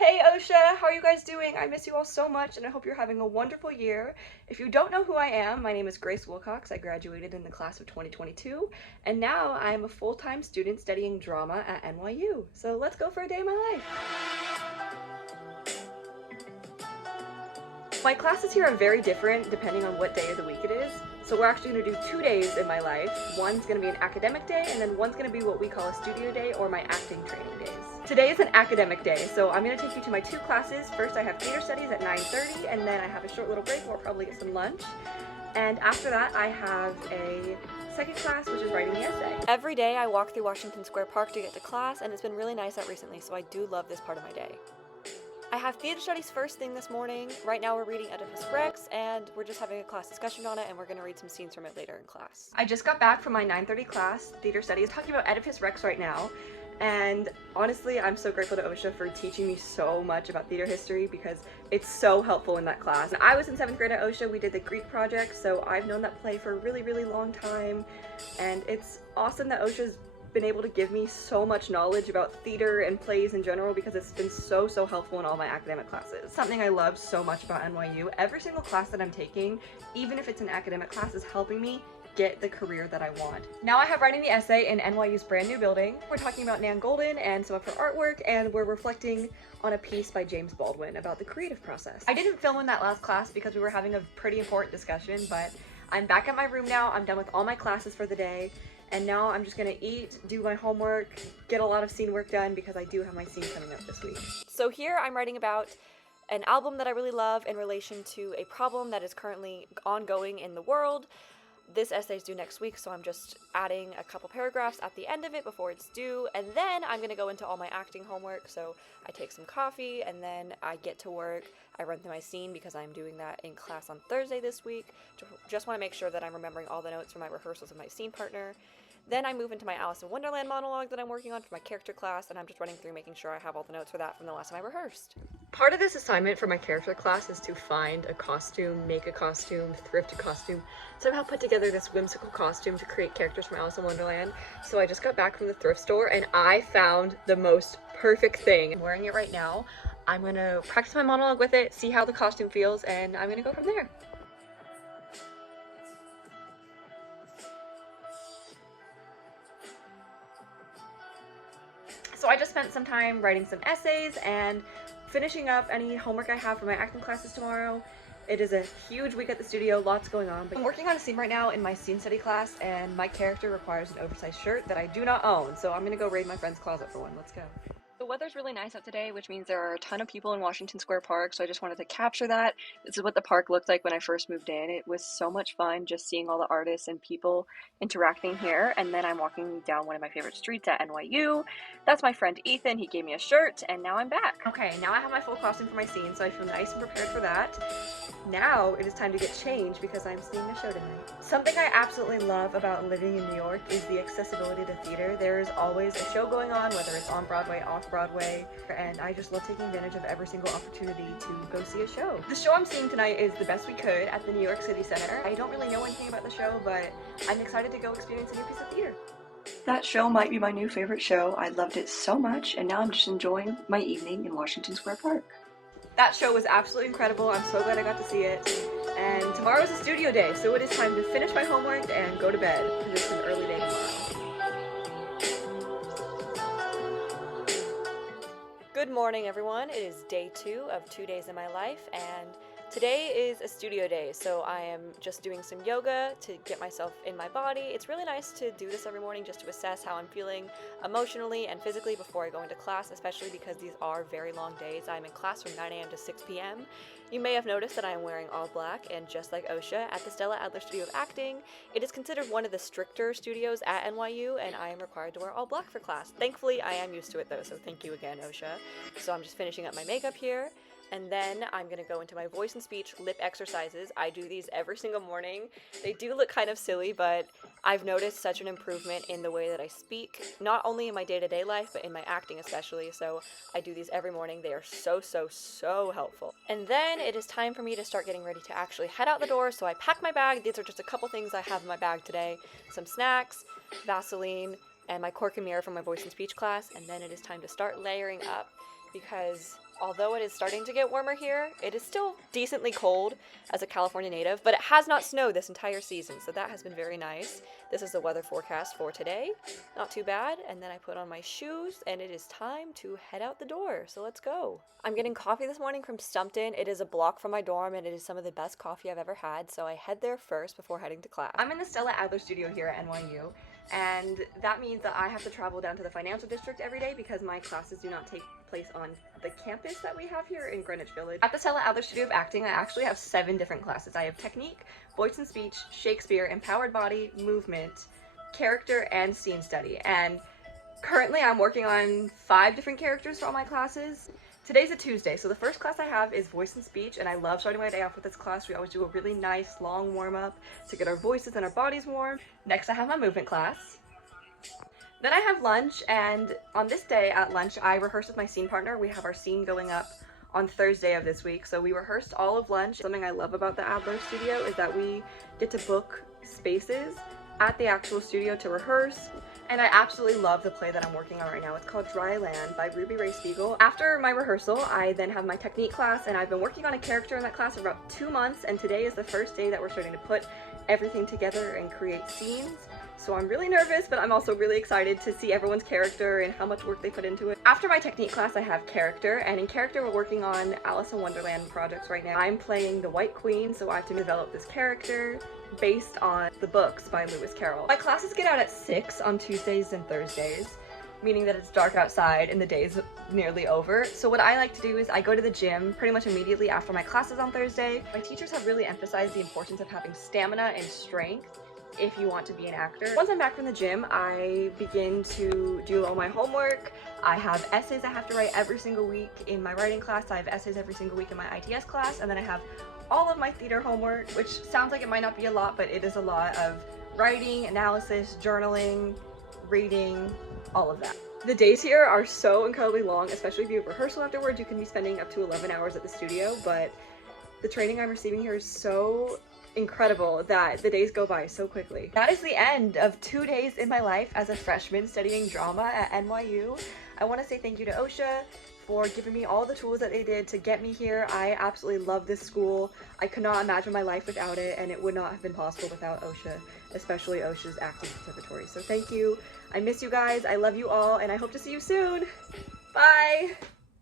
Hey Osha, how are you guys doing? I miss you all so much and I hope you're having a wonderful year. If you don't know who I am, my name is Grace Wilcox. I graduated in the class of 2022 and now I am a full-time student studying drama at NYU. So let's go for a day in my life. My classes here are very different depending on what day of the week it is. So we're actually going to do 2 days in my life. One's going to be an academic day and then one's going to be what we call a studio day or my acting training days. Today is an academic day, so I'm going to take you to my 2 classes. First I have theater studies at 9:30 and then I have a short little break where I'll probably get some lunch. And after that I have a second class, which is writing the essay. Every day I walk through Washington Square Park to get to class, and it's been really nice out recently, so I do love this part of my day. I have theater studies first thing this morning. Right now we're reading Oedipus Rex and we're just having a class discussion on it, and we're going to read some scenes from it later in class. I just got back from my 9:30 class, theater studies, talking about Oedipus Rex right now. And honestly, I'm so grateful to Osha for teaching me so much about theater history because it's so helpful in that class. I was in 7th grade at Osha. We did the Greek project, so I've known that play for a really, really long time. And it's awesome that Osha's been able to give me so much knowledge about theater and plays in general because it's been so helpful in all my academic classes. Something I love so much about NYU, every single class that I'm taking, even if it's an academic class, is helping me get the career that I want. Now I have writing the essay in NYU's brand new building. We're talking about Nan Goldin and some of her artwork, and we're reflecting on a piece by James Baldwin about the creative process. I didn't film in that last class because we were having a pretty important discussion, but I'm back at my room now. I'm done with all my classes for the day. And now I'm just gonna eat, do my homework, get a lot of scene work done because I do have my scene coming up this week. So here I'm writing about an album that I really love in relation to a problem that is currently ongoing in the world. This essay is due next week, so I'm just adding a couple paragraphs at the end of it before it's due, and then I'm gonna go into all my acting homework. So I take some coffee and then I get to work. I run through my scene because I'm doing that in class on Thursday this week. Just want to make sure that I'm remembering all the notes from my rehearsals with my scene partner. Then I move into my Alice in Wonderland monologue that I'm working on for my character class, and I'm just running through making sure I have all the notes for that from the last time I rehearsed. Part of this assignment for my character class is to find a costume, make a costume, thrift a costume, somehow put together this whimsical costume to create characters from Alice in Wonderland. So I just got back from the thrift store and I found the most perfect thing. I'm wearing it right now. I'm gonna practice my monologue with it, see how the costume feels, and I'm gonna go from there. So I just spent some time writing some essays and finishing up any homework I have for my acting classes tomorrow. It is a huge week at the studio, lots going on. But I'm working on a scene right now in my scene study class, and my character requires an oversized shirt that I do not own. So I'm gonna go raid my friend's closet for one. Let's go. The weather's really nice out today, which means there are a ton of people in Washington Square Park, so I just wanted to capture that. This is what the park looked like when I first moved in. It was so much fun just seeing all the artists and people interacting here, and then I'm walking down one of my favorite streets at NYU. That's my friend Ethan. He gave me a shirt, and now I'm back. Okay, now I have my full costume for my scene, so I feel nice and prepared for that. Now it is time to get changed because I'm seeing a show tonight. Something I absolutely love about living in New York is the accessibility to theater. There is always a show going on, whether it's on Broadway, off Broadway, and I just love taking advantage of every single opportunity to go see a show. The show I'm seeing tonight is The Best We Could at the New York City Center. I don't really know anything about the show, but I'm excited to go experience a new piece of theater. That show might be my new favorite show. I loved it so much, and now I'm just enjoying my evening in Washington Square Park. That show was absolutely incredible. I'm so glad I got to see it. And tomorrow is a studio day, so it is time to finish my homework and go to bed, because it's an early day tomorrow. Good morning, everyone. It is day 2 of 2 days in my life, and today is a studio day, so I am just doing some yoga to get myself in my body. It's really nice to do this every morning just to assess how I'm feeling emotionally and physically before I go into class, especially because these are very long days. I'm in class from 9 a.m. to 6 p.m. You may have noticed that I am wearing all black, and just like Osha at the Stella Adler Studio of Acting, it is considered one of the stricter studios at NYU, and I am required to wear all black for class. Thankfully, I am used to it though, so thank you again, Osha. So I'm just finishing up my makeup here. And then I'm going to go into my voice and speech lip exercises. I do these every single morning. They do look kind of silly, but I've noticed such an improvement in the way that I speak, not only in my day-to-day life, but in my acting especially. So I do these every morning. They are so helpful. And then it is time for me to start getting ready to actually head out the door. So I pack my bag. These are just a couple things I have in my bag today. Some snacks, Vaseline, and my cork and mirror from my voice and speech class. And then it is time to start layering up. because although it is starting to get warmer here, it is still decently cold as a California native, but it has not snowed this entire season, so that has been very nice. This is the weather forecast for today. Not too bad. And then I put on my shoes and it is time to head out the door. So let's go. I'm getting coffee this morning from Stumpton. It is a block from my dorm and it is some of the best coffee I've ever had. So I head there first before heading to class. I'm in the Stella Adler studio here at NYU. And that means that I have to travel down to the financial district every day because my classes do not take place on the campus that we have here in Greenwich Village. At the Stella Adler Studio of Acting, I actually have 7 different classes. I have technique, voice and speech, Shakespeare, empowered body, movement, character, and scene study. And currently I'm working on 5 different characters for all my classes. Today's a Tuesday, so the first class I have is voice and speech, and I love starting my day off with this class. We always do a really nice long warm-up to get our voices and our bodies warm. Next I have my movement class. Then I have lunch, and on this day at lunch I rehearse with my scene partner. We have our scene going up on Thursday of this week, so we rehearsed all of lunch. Something I love about the Adler studio is that we get to book spaces at the actual studio to rehearse. And I absolutely love the play that I'm working on right now. It's called Dry Land by Ruby Ray Spiegel. After my rehearsal, I then have my technique class, and I've been working on a character in that class for about 2 months, and today is the first day that we're starting to put everything together and create scenes. So I'm really nervous, but I'm also really excited to see everyone's character and how much work they put into it. After my technique class, I have character, and in character we're working on Alice in Wonderland projects right now. I'm playing the White Queen, so I have to develop this character based on the books by Lewis Carroll. My classes get out at 6 on Tuesdays and Thursdays, meaning that it's dark outside and the day's nearly over. So what I like to do is I go to the gym pretty much immediately after my classes on Thursday. My teachers have really emphasized the importance of having stamina and strength if you want to be an actor. Once I'm back from the gym, I begin to do all my homework. I have essays I have to write every single week in my writing class. I have essays every single week in my ITS class, and then I have all of my theater homework, which sounds like it might not be a lot, but it is a lot of writing, analysis, journaling, reading, all of that. The days here are so incredibly long, especially if you have rehearsal afterwards. You can be spending up to 11 hours at the studio, but the training I'm receiving here is so incredible that the days go by so quickly. That is the end of 2 days in my life as a freshman studying drama at NYU. I want to say thank you to OSHA for giving me all the tools that they did to get me here. I absolutely love this school. I could not imagine my life without it, and it would not have been possible without OSHA, especially OSHA's acting conservatory. So thank you. I miss you guys. I love you all, and I hope to see you soon. Bye!